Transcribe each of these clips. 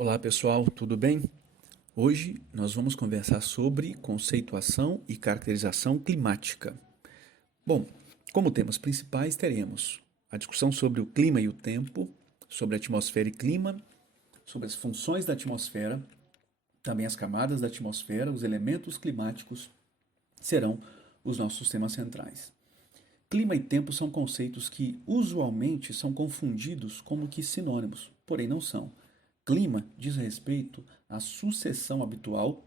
Olá pessoal, tudo bem? Hoje nós vamos conversar sobre conceituação e caracterização climática. Bom, como temas principais teremos a discussão sobre o clima e o tempo, sobre a atmosfera e clima, sobre as funções da atmosfera, também as camadas da atmosfera, os elementos climáticos serão os nossos temas centrais. Clima e tempo são conceitos que usualmente são confundidos como que sinônimos, porém não são. Clima diz respeito à sucessão habitual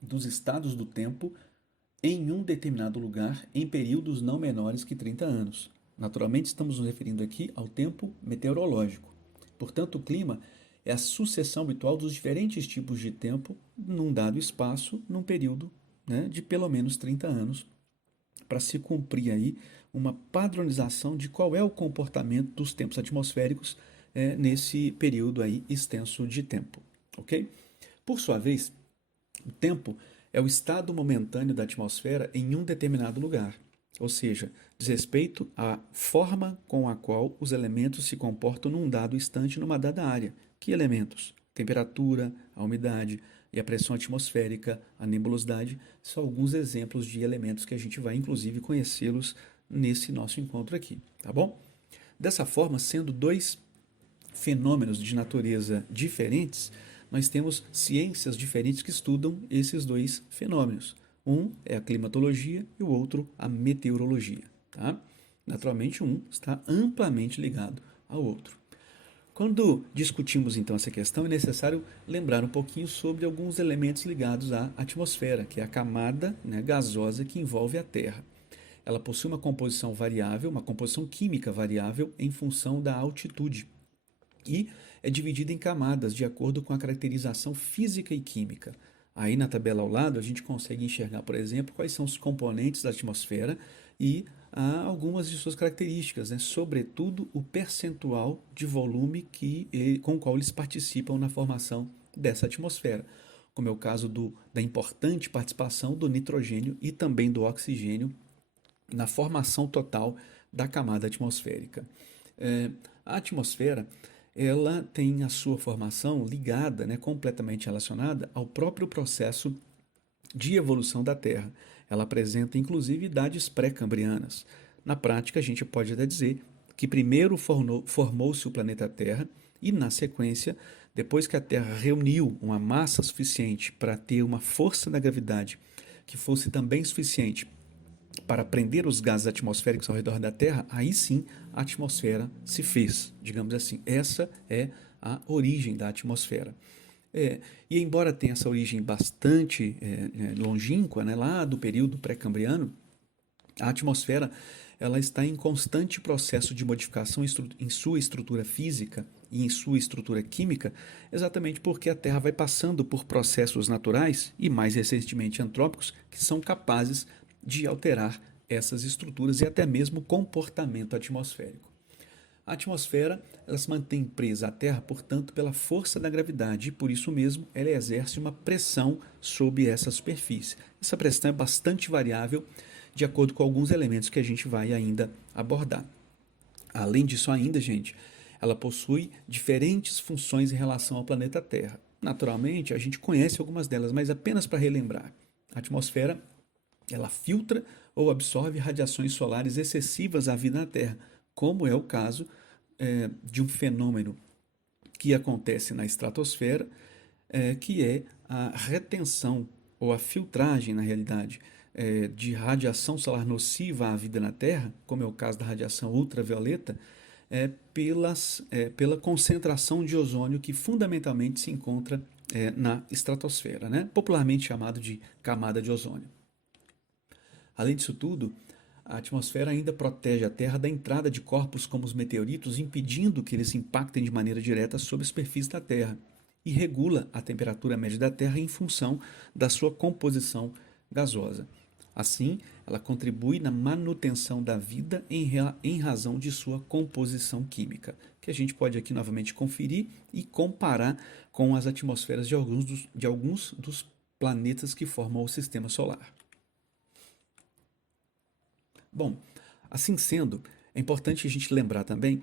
dos estados do tempo em um determinado lugar em períodos não menores que 30 anos. Naturalmente, estamos nos referindo aqui ao tempo meteorológico. Portanto, o clima é a sucessão habitual dos diferentes tipos de tempo num dado espaço, num período, né, de pelo menos 30 anos, para se cumprir aí uma padronização de qual é o comportamento dos tempos atmosféricos nesse período aí extenso de tempo, ok? Por sua vez, o tempo é o estado momentâneo da atmosfera em um determinado lugar, ou seja, diz respeito à forma com a qual os elementos se comportam num dado instante numa dada área. Que elementos? Temperatura, a umidade e a pressão atmosférica, a nebulosidade, são alguns exemplos de elementos que a gente vai inclusive conhecê-los nesse nosso encontro aqui, tá bom? Dessa forma, sendo dois fenômenos de natureza diferentes, nós temos ciências diferentes que estudam esses dois fenômenos. Um é a climatologia e o outro a meteorologia. Tá? Naturalmente, um está amplamente ligado ao outro. Quando discutimos então essa questão, é necessário lembrar um pouquinho sobre alguns elementos ligados à atmosfera, que é a camada, né, gasosa que envolve a Terra. Ela possui uma composição variável, uma composição química variável em função da altitude e é dividida em camadas de acordo com a caracterização física e química. Aí na tabela ao lado a gente consegue enxergar, por exemplo, quais são os componentes da atmosfera e algumas de suas características, né? Sobretudo o percentual de volume com o qual eles participam na formação dessa atmosfera, como é o caso da importante participação do nitrogênio e também do oxigênio na formação total da camada atmosférica. A atmosfera ela tem a sua formação ligada, né, completamente relacionada ao próprio processo de evolução da Terra. Ela apresenta inclusive idades pré-cambrianas. Na prática, a gente pode até dizer que primeiro formou-se o planeta Terra e, na sequência, depois que a Terra reuniu uma massa suficiente para ter uma força da gravidade que fosse também suficiente para prender os gases atmosféricos ao redor da Terra, aí sim a atmosfera se fez, digamos assim. Essa é a origem da atmosfera. E embora tenha essa origem bastante longínqua, né, lá do período pré-cambriano, a atmosfera ela está em constante processo de modificação em sua estrutura física e em sua estrutura química, exatamente porque a Terra vai passando por processos naturais e mais recentemente antrópicos que são capazes de alterar essas estruturas e até mesmo o comportamento atmosférico. A atmosfera ela se mantém presa à Terra, portanto, pela força da gravidade e, por isso mesmo, ela exerce uma pressão sobre essa superfície. Essa pressão é bastante variável de acordo com alguns elementos que a gente vai ainda abordar. Além disso ainda, gente, ela possui diferentes funções em relação ao planeta Terra. Naturalmente, a gente conhece algumas delas, mas apenas para relembrar. A atmosfera ela filtra ou absorve radiações solares excessivas à vida na Terra, como é o caso de um fenômeno que acontece na estratosfera, que é a retenção ou a filtragem, na realidade, de radiação solar nociva à vida na Terra, como é o caso da radiação ultravioleta, pela concentração de ozônio que fundamentalmente se encontra na estratosfera, né? Popularmente chamado de camada de ozônio. Além disso tudo, a atmosfera ainda protege a Terra da entrada de corpos como os meteoritos, impedindo que eles impactem de maneira direta sobre a superfície da Terra, e regula a temperatura média da Terra em função da sua composição gasosa. Assim, ela contribui na manutenção da vida em razão de sua composição química, que a gente pode aqui novamente conferir e comparar com as atmosferas de alguns dos planetas que formam o Sistema Solar. Bom, assim sendo, é importante a gente lembrar também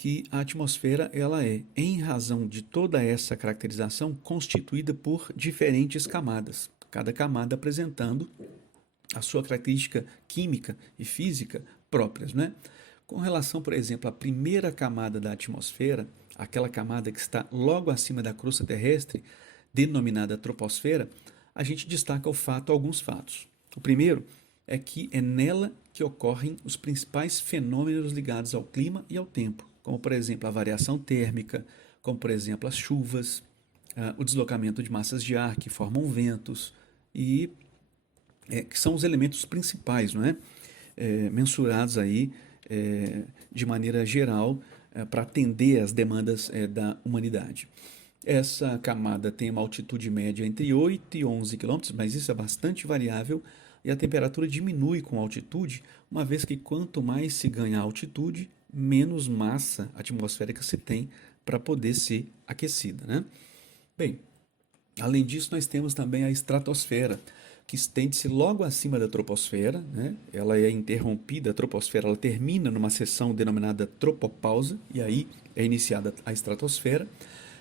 que a atmosfera ela é, em razão de toda essa caracterização, constituída por diferentes camadas, cada camada apresentando a sua característica química e física próprias, né? Com relação, por exemplo, à primeira camada da atmosfera, aquela camada que está logo acima da crosta terrestre, denominada troposfera, a gente destaca alguns fatos. O primeiro é que é nela que ocorrem os principais fenômenos ligados ao clima e ao tempo, como, por exemplo, a variação térmica, como, por exemplo, as chuvas, o deslocamento de massas de ar que formam ventos e que são os elementos principais, não é? Mensurados aí de maneira geral para atender às demandas da humanidade. Essa camada tem uma altitude média entre 8 e 11 quilômetros, mas isso é bastante variável e a temperatura diminui com a altitude, uma vez que quanto mais se ganha a altitude, menos massa atmosférica se tem para poder ser aquecida, né? Bem, além disso, nós temos também a estratosfera, que estende-se logo acima da troposfera, né? Ela é interrompida, a troposfera ela termina numa seção denominada tropopausa, e aí é iniciada a estratosfera.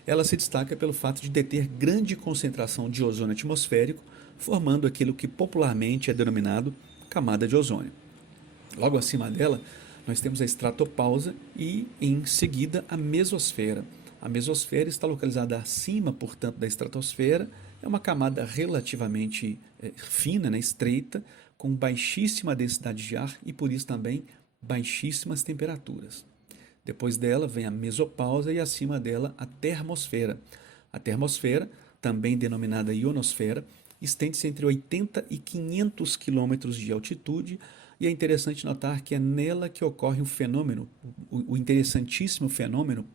Ela se destaca pelo fato de deter grande concentração de ozônio atmosférico, formando aquilo que popularmente é denominado camada de ozônio. Logo acima dela, nós temos a estratopausa e, em seguida, a mesosfera. A mesosfera está localizada acima, portanto, da estratosfera. É uma camada relativamente fina, né, estreita, com baixíssima densidade de ar e, por isso, também baixíssimas temperaturas. Depois dela vem a mesopausa e acima dela a termosfera. A termosfera, também denominada ionosfera, estende-se entre 80 e 500 quilômetros de altitude e é interessante notar que é nela que ocorre o fenômeno, o interessantíssimo fenômeno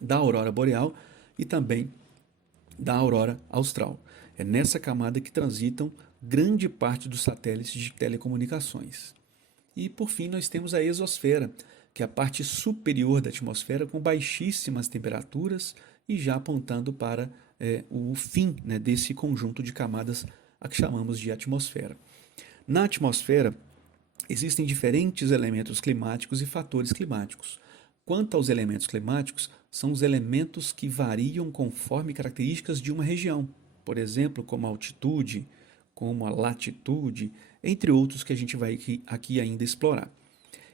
da aurora boreal e também da aurora austral. É nessa camada que transitam grande parte dos satélites de telecomunicações. E, por fim, nós temos a exosfera, que é a parte superior da atmosfera com baixíssimas temperaturas e já apontando para o fim, né, desse conjunto de camadas a que chamamos de atmosfera. Na atmosfera, existem diferentes elementos climáticos e fatores climáticos. Quanto aos elementos climáticos, são os elementos que variam conforme características de uma região, por exemplo, como a altitude, como a latitude, entre outros que a gente vai aqui ainda explorar.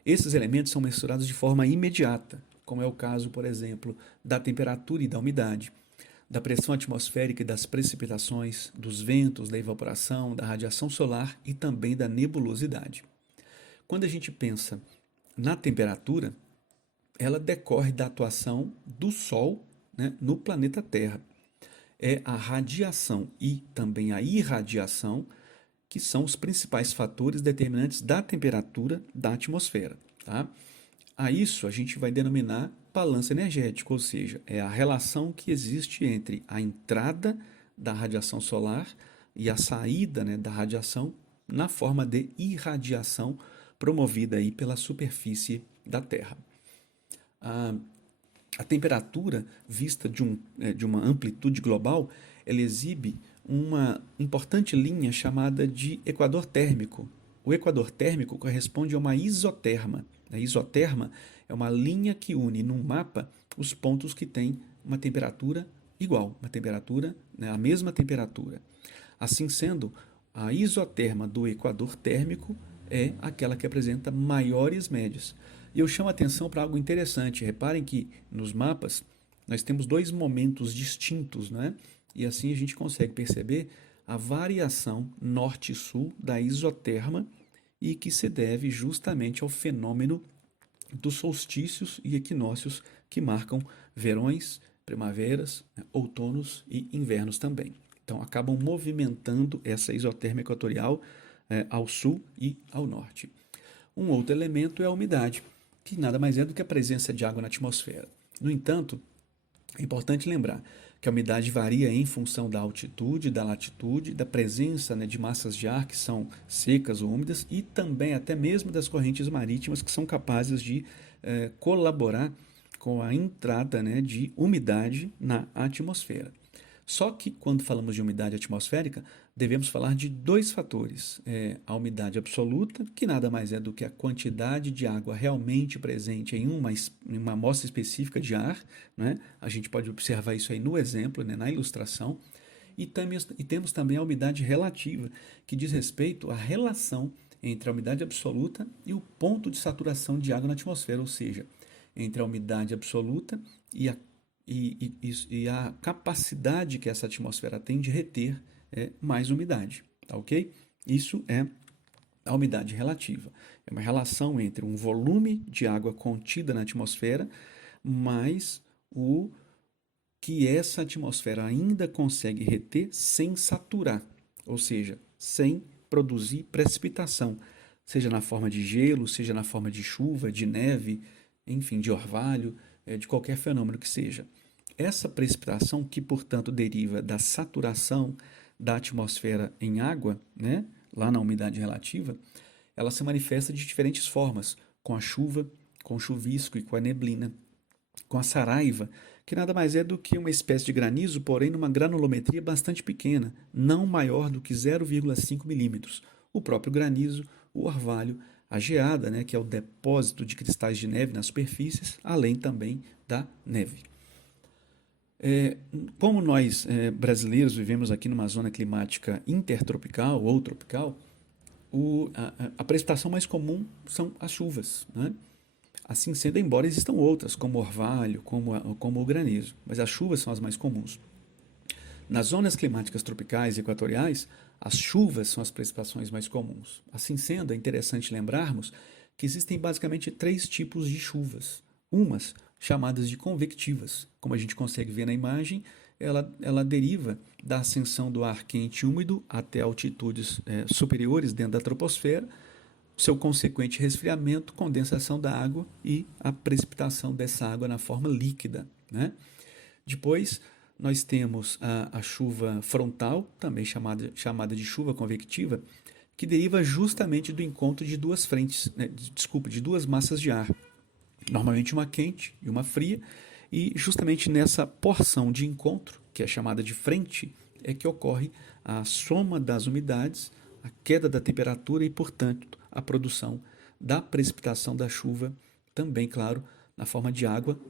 Esses elementos são mensurados de forma imediata, como é o caso, por exemplo, da temperatura e da umidade, da pressão atmosférica e das precipitações, dos ventos, da evaporação, da radiação solar e também da nebulosidade. Quando a gente pensa na temperatura, ela decorre da atuação do Sol, né, no planeta Terra. É a radiação e também a irradiação que são os principais fatores determinantes da temperatura da atmosfera. Tá? A isso a gente vai denominar balanço energético, ou seja, é a relação que existe entre a entrada da radiação solar e a saída, né, da radiação na forma de irradiação promovida aí pela superfície da Terra. A temperatura vista de uma amplitude global, ela exibe uma importante linha chamada de equador térmico. O equador térmico corresponde a uma isoterma. A isoterma é uma linha que une num mapa os pontos que têm uma temperatura igual, uma temperatura, né, a mesma temperatura. Assim sendo, a isoterma do equador térmico é aquela que apresenta maiores médias. E eu chamo a atenção para algo interessante. Reparem que nos mapas nós temos dois momentos distintos, né? E assim a gente consegue perceber a variação norte e sul da isoterma e que se deve justamente ao fenômeno dos solstícios e equinócios que marcam verões, primaveras, outonos e invernos também. Então acabam movimentando essa isoterma equatorial ao sul e ao norte. Um outro elemento é a umidade, que nada mais é do que a presença de água na atmosfera. No entanto, é importante lembrar que a umidade varia em função da altitude, da latitude, da presença, né, de massas de ar que são secas ou úmidas e também até mesmo das correntes marítimas que são capazes de colaborar com a entrada, né, de umidade na atmosfera. Só que quando falamos de umidade atmosférica, devemos falar de dois fatores: a umidade absoluta, que nada mais é do que a quantidade de água realmente presente em uma amostra específica de ar, né? A gente pode observar isso aí no exemplo, né, na ilustração. E temos também a umidade relativa, que diz respeito à relação entre a umidade absoluta e o ponto de saturação de água na atmosfera, ou seja, entre a umidade absoluta e a capacidade que essa atmosfera tem de reter mais umidade, tá ok? Isso é a umidade relativa. É uma relação entre um volume de água contida na atmosfera mais o que essa atmosfera ainda consegue reter sem saturar, ou seja, sem produzir precipitação, seja na forma de gelo, seja na forma de chuva, de neve, enfim, de orvalho, de qualquer fenômeno que seja. Essa precipitação, que portanto deriva da saturação da atmosfera em água, né, lá na umidade relativa, ela se manifesta de diferentes formas, com a chuva, com o chuvisco e com a neblina, com a saraiva, que nada mais é do que uma espécie de granizo, porém numa granulometria bastante pequena, não maior do que 0,5 milímetros. O próprio granizo, o orvalho, a geada, né, que é o depósito de cristais de neve nas superfícies, além também da neve. Como nós brasileiros vivemos aqui numa zona climática intertropical ou tropical, a precipitação mais comum são as chuvas, né? Assim sendo, embora existam outras, como o orvalho, como o granizo, mas as chuvas são as mais comuns. Nas zonas climáticas tropicais e equatoriais, as chuvas são as precipitações mais comuns. Assim sendo, é interessante lembrarmos que existem basicamente três tipos de chuvas. Umas chamadas de convectivas, como a gente consegue ver na imagem, ela deriva da ascensão do ar quente e úmido até altitudes superiores dentro da troposfera, seu consequente resfriamento, condensação da água e a precipitação dessa água na forma líquida, né? Depois, nós temos a chuva frontal, também chamada de chuva convectiva, que deriva justamente do encontro de duas frentes, né? De duas massas de ar, normalmente uma quente e uma fria, e justamente nessa porção de encontro, que é chamada de frente, é que ocorre a soma das umidades, a queda da temperatura e, portanto, a produção da precipitação da chuva, também, claro, na forma de água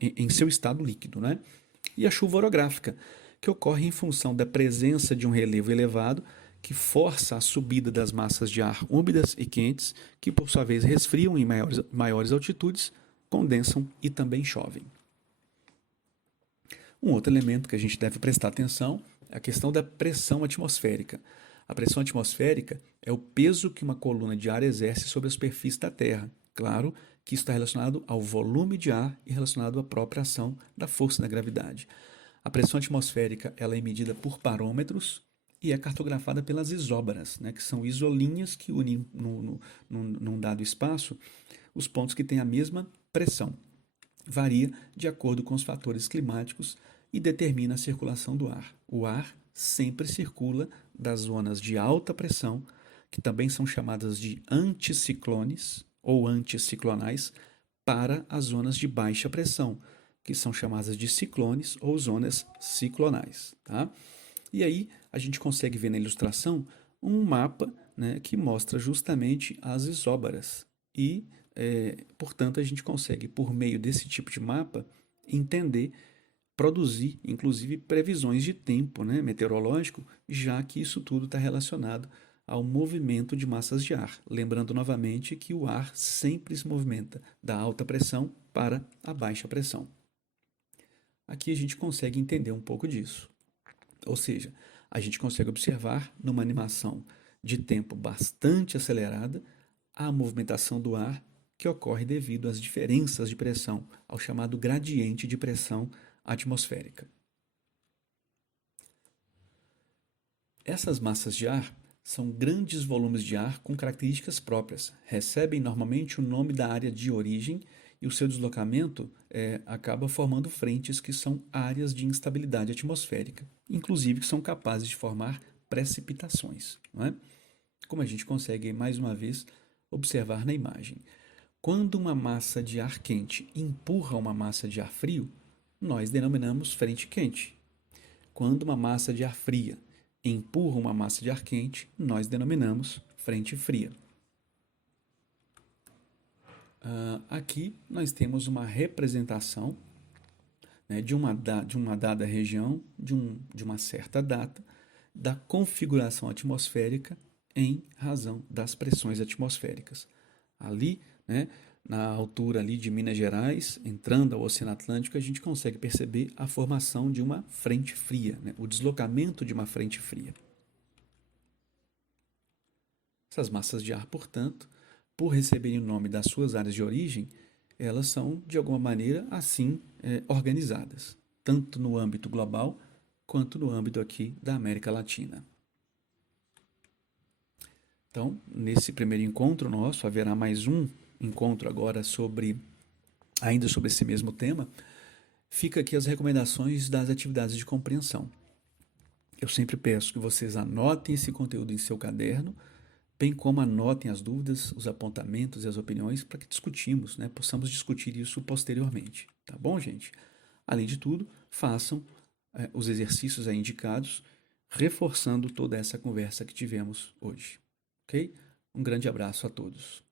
em seu estado líquido, né? E a chuva orográfica, que ocorre em função da presença de um relevo elevado que força a subida das massas de ar úmidas e quentes, que por sua vez resfriam em maiores altitudes, condensam e também chovem. Um outro elemento que a gente deve prestar atenção é a questão da pressão atmosférica. A pressão atmosférica é o peso que uma coluna de ar exerce sobre a superfície da Terra. Claro que isso está relacionado ao volume de ar e relacionado à própria ação da força da gravidade. A pressão atmosférica ela é medida por parômetros e é cartografada pelas isóbaras, né, que são isolinhas que unem num dado espaço os pontos que têm a mesma pressão. Varia de acordo com os fatores climáticos e determina a circulação do ar. O ar sempre circula das zonas de alta pressão, que também são chamadas de anticiclones ou anticiclonais, para as zonas de baixa pressão, que são chamadas de ciclones ou zonas ciclonais. Tá? E aí a gente consegue ver na ilustração um mapa, né, que mostra justamente as isóbaras. E, portanto, a gente consegue, por meio desse tipo de mapa, entender, produzir, inclusive, previsões de tempo, né, meteorológico, já que isso tudo está relacionado ao movimento de massas de ar. Lembrando novamente que o ar sempre se movimenta da alta pressão para a baixa pressão. Aqui a gente consegue entender um pouco disso. Ou seja, a gente consegue observar numa animação de tempo bastante acelerada a movimentação do ar que ocorre devido às diferenças de pressão, ao chamado gradiente de pressão atmosférica. Essas massas de ar são grandes volumes de ar com características próprias, recebem normalmente o nome da área de origem e o seu deslocamento acaba formando frentes que são áreas de instabilidade atmosférica, inclusive que são capazes de formar precipitações, não é? Como a gente consegue, mais uma vez, observar na imagem. Quando uma massa de ar quente empurra uma massa de ar frio, nós denominamos frente quente. Quando uma massa de ar fria empurra uma massa de ar quente, nós denominamos frente fria. Aqui nós temos uma representação, né, de uma dada região, de uma certa data, da configuração atmosférica em razão das pressões atmosféricas. Ali, né, na altura ali de Minas Gerais, entrando ao Oceano Atlântico, a gente consegue perceber a formação de uma frente fria, né, o deslocamento de uma frente fria. Essas massas de ar, portanto, por receberem o nome das suas áreas de origem, elas são, de alguma maneira, assim organizadas, tanto no âmbito global quanto no âmbito aqui da América Latina. Então, nesse primeiro encontro nosso, haverá mais um encontro agora ainda sobre esse mesmo tema. Fica aqui as recomendações das atividades de compreensão. Eu sempre peço que vocês anotem esse conteúdo em seu caderno, bem como anotem as dúvidas, os apontamentos e as opiniões para que discutimos, né? Possamos discutir isso posteriormente. Tá bom, gente? Além de tudo, façam os exercícios aí indicados, reforçando toda essa conversa que tivemos hoje. Ok? Um grande abraço a todos.